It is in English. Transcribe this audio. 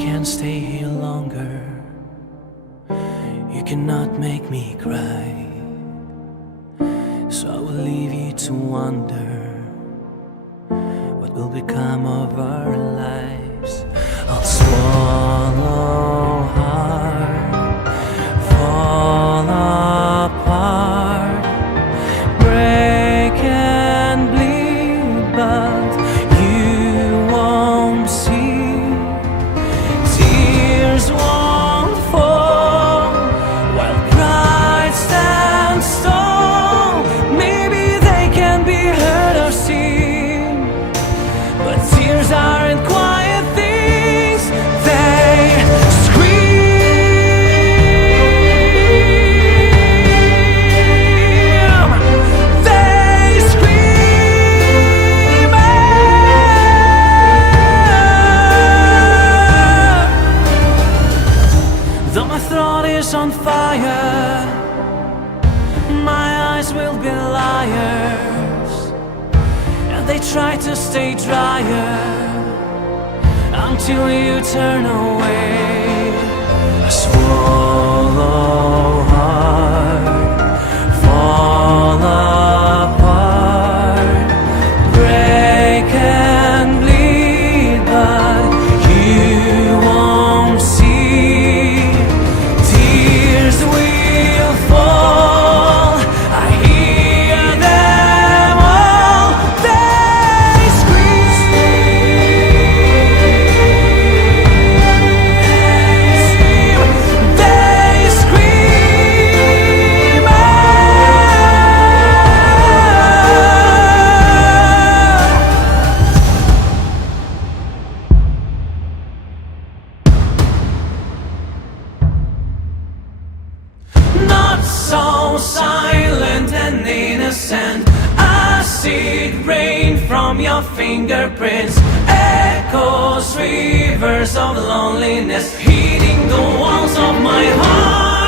can't stay here longer. You cannot make me cry, so I will leave you to wonder what will become of our lives. I'll swallow hard, fall apart, break and bleed, but you won't see. Tears won't fall while pride stands tall. Maybe they can be heard or seen, but tears aren't quiet things. They scream. They scream. Though my throat is on fire, my eyes will be liars, and they try to stay drier until you turn away. I swallow hard, fall apart, break and bleed, but you won't see. Tears will fall, I hear them all. They scream. They scream. Not so silent and innocent. Acid rain from your fingerprints, echoes, rivers of loneliness, hitting the walls of my heart.